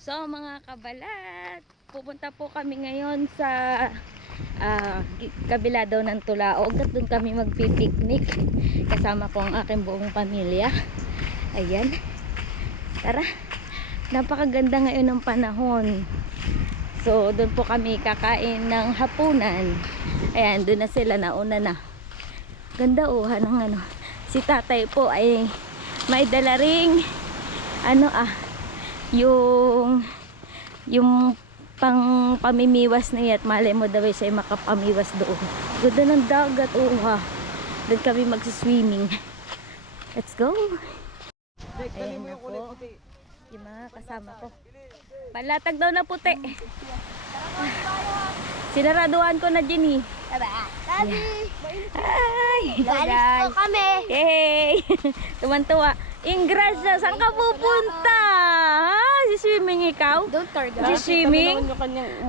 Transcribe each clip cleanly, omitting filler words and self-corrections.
So mga kabalat, pupunta po kami ngayon sa kabila daw ng Tulaog at doon kami magpipiknik kasama ko ang aking buong pamilya. Ayan, tara, napakaganda ngayon ng panahon. So doon po kami kakain ng hapunan. Ayan, doon na sila, nauna na. Ganda ng ano. Si tatay po ay may dala ring yung pang pamimiwas na yan. Malay mo daw siya ay makapamiwas doon. Ganda ng dagat, doon kami magsiswimming. Let's go. Ayan na po yung mga kasama ko. Palatag daw na puti. Sinaraduhan ko na dyan eh. Daddy! Ay! Galis po kami! Yay! Tuwan-tuwa. Ingrasya, saan ka pupunta? Ha? Si-swimming ikaw? Don't target. Si-swimming?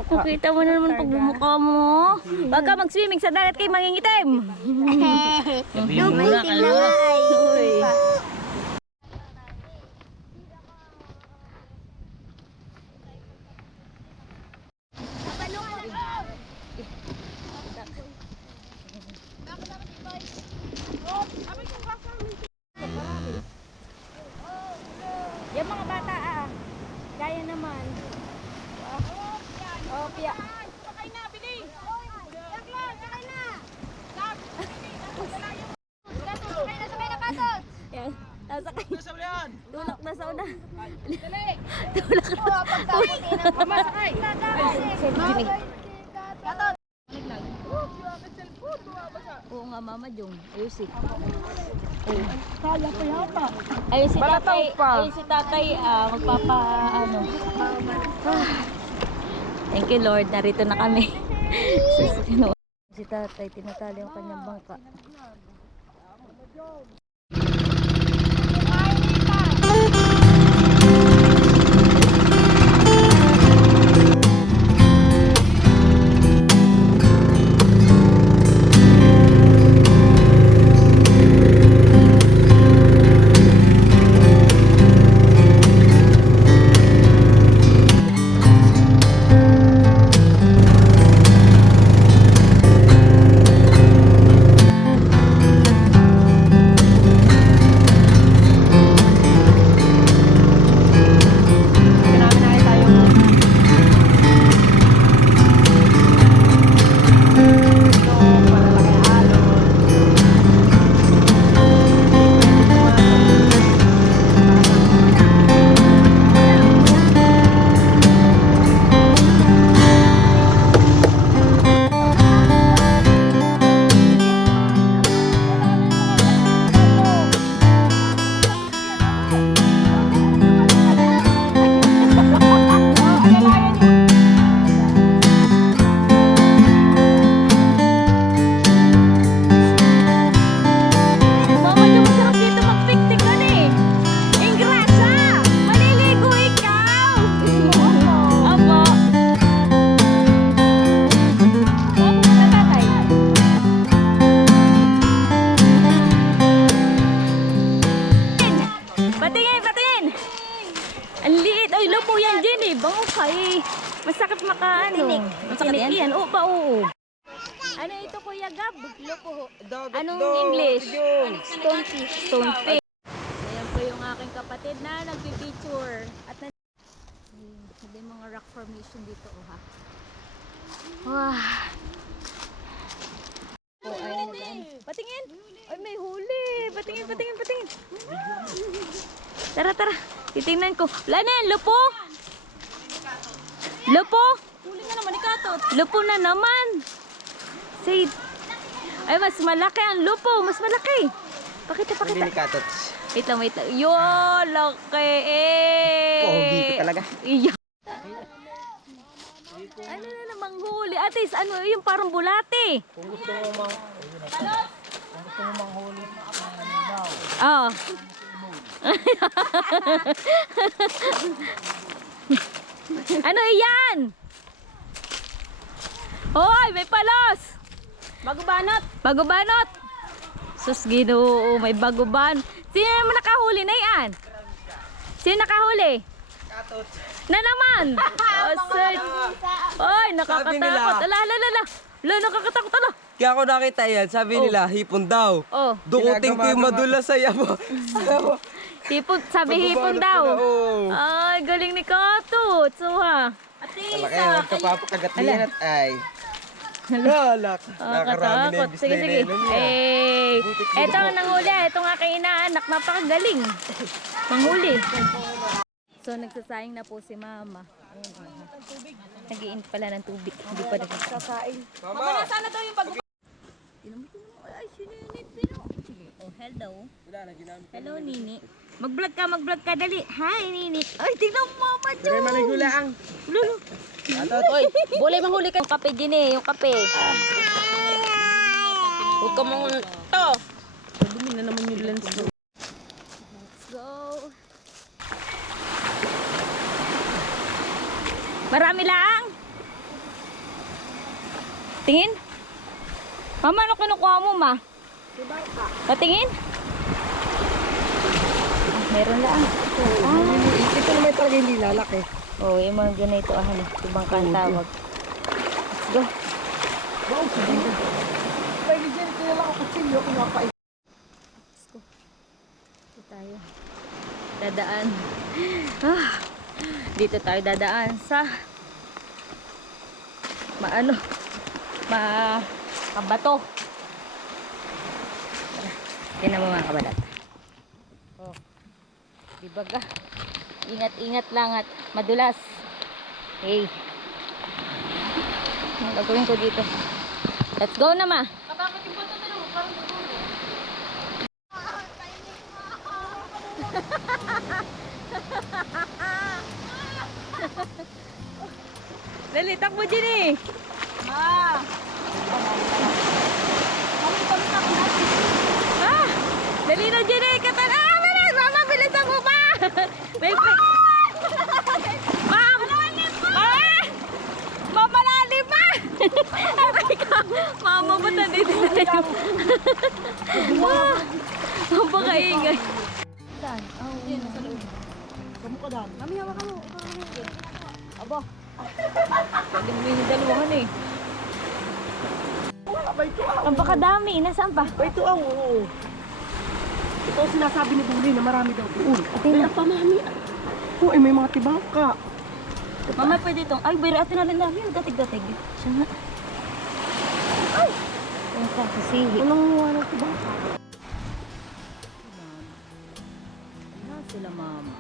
Kukita mo na naman pagbumukha mo. Wag ka mag-swimming sa dagat kay mangingitim. Lumiting na nga ay. Uy. Yung mga bata kaya naman. Oh, piya. Sakay na, bilis! Yaklan, sakay na! Sakay na, sakay na, katos! Yan. Nasakay. Tulak na sa una. Dali! Tulak na. Pagkakutin ang pumasakay! Jimmy. Katos! Oo nga, Mama Jong. Ayusin. Kaya pa yata. Ayun si tatay. Ayun si tatay. Magpapa Thank you Lord. Narito na kami. Si tatay tinatali ang kanyang bangka. Masakit Masakit yan? Oo. Ano ito, Kuya Gab? Lupo. Anong English? Stonefish. Stonefish. Ayan po yung aking kapatid na nagpipicture. At hindi mga rock formation dito, ha. Wow. Patingin. Ay, may huli. Patingin. Tara. Titingnan ko. Wala na yan, lupo. Lupo? Huli na naman, ikatot. Lupo na naman. Say, ay, mas malaki ang lupo. Mas malaki. Pakita. Hindi ni Katot. Wait lang. Yo, laki Pogi ka talaga. Iya. Ano na namang huli? Atis, yung parang bulate. Kung gusto mo manghuli. Oh. Ano iyan? Hoy, may palos. Bago-banot. Sus, Ginoo, may bago-ban. Sino naman nakahuli na yan? Sino nakahuli? Na naman! Oh, sir. Ay, Sabi nila. nakakatakot. Ala, nakakatakot. Ala. Kaya ako nakita yan, sabi nila, hipon daw. Oh, Dukutin ko yung madulas sa yabo. sabi hipon daw. Oo. Ay, galing ni Kato. Suha. Malaki, huwag ka papakagat niyan at ay. Lalak. Nakarami na yung Sige, sige. bisnelelo niya. Eh, eto ang nanghuli. Itong aking inaanak. Napakagaling. Manghuli. So, nagsasayang na po si Mama. Nag-iinit pala ng tubig. Hindi pa nagsasaing. Mama! Sana daw yung pag... Ay, sininit. Sige. Oh, hello. Wala na, ginamit. Hello, Nini. Mag-vlog ka, dali. Hi, Nini. Ay, tingnan mo, Mama Jo. Pero maligula ang. Lulu. Oy, bulay manghuli ka. Yung kape din eh, yung kape. Huwag ka mong... To! Dumi na naman yung lens ko. Let's go. Marami lang. Tingin. Mama, ano kinukuha mo, Ma? Patingin. Meron lang. Ito naman talaga hindi lalaki. Oh, yung mga ganito, ibang kantawag. Let's go. Wow, sabihin ko. Pwede dyan, kaya lang ako kutsilyo, kumakain. Let's go. Dito tayo. Dadaan. Dito tayo dadaan sa kabato. Tingnan mo mga kabalat. Oh. Di ba ga? Ingat-ingat lang at madulas. Hey. Ang gagawin ko dito. Let's go na, Ma. Katakot yung bato na lang. Parang dugulo. Dali, takbo dyan eh. Ah! Dali na dyan eh. Bilis! Mama, bilisan mo pa! May Ma'am! Ah! Mamalalim pa! Aray ka! Mama, ba't nandito tayo? Ang pakaingay. Saan? Oh, yun, nasa loob. Kamu ka dami. Mami, hawakan mo. Aba. Galing mo yung dalawahan eh. Ba ito ang. Ang pakadami. Nasaan pa? Ba ito ang, oo. Ito ang sinasabi ni Bully na marami daw doon. Tingnan. Kaya pa mami. Oo, ay may mga tibangka. Mama, pwede itong. Ay, bayra atin na lang namin. Gatig-gatig. Siya nga. Ay! Ang kakasihi. Walang ng tibangka. Ano sila, Mama?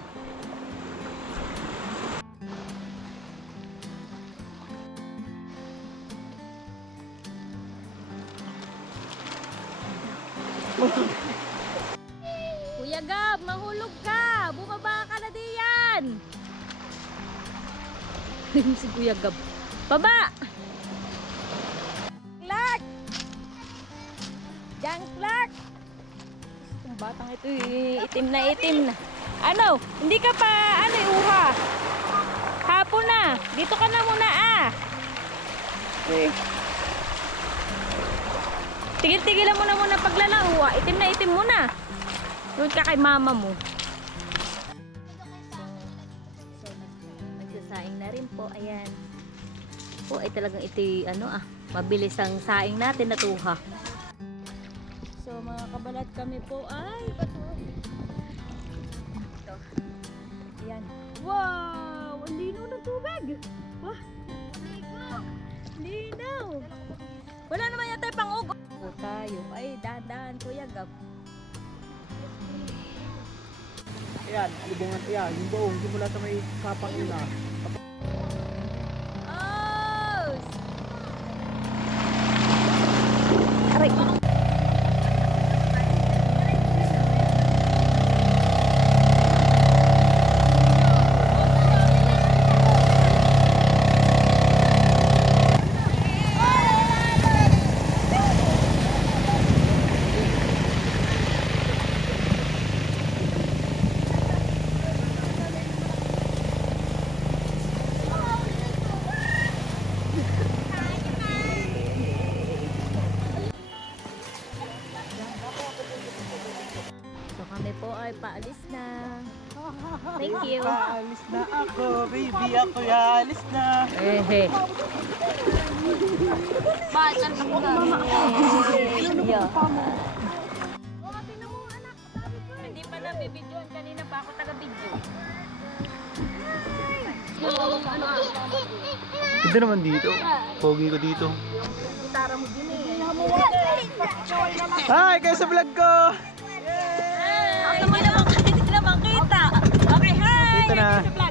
Kuya Gab, mahulog ka! Bumaba ka na diyan! Si Kuya Gab. Baba! Clark! Jan Clark! Itong batang ito itim na. Ano? Hindi ka pa uha? Hapon na. Dito ka na muna Tigil-tigilan mo na muna paglalawa. Itim na itim muna. Doon ka kay mama mo. So nagsasaing na rin po. Ayan. Po ay talagang ito mabilis ang saing natin natuha. So mga kabalat, kami po ay ito. Ayan. Wow! Ang linaw ng tubig. Wah! Linaw! Wala naman yata yung pang-ugo. Tayo. Ay, dahan-dahan, Kuya Gab. Ayan, libungan yan. Yung buong, simula sa may kapang ina. Oh! Aray! So kami po ay paalis na. Thank you. Paalis na ako. ko, baby, ako alis na. Ehe. Bakit ang takot mama? Yeah. Tinan mo anak, sabi ko. Hindi pa nabibidyoan. Kanina pa ako taga-video. Ganda naman dito. Pogi ko dito. Hi, kayo sa vlog ko! Hindi naman kita. Okay, hi! Dito na.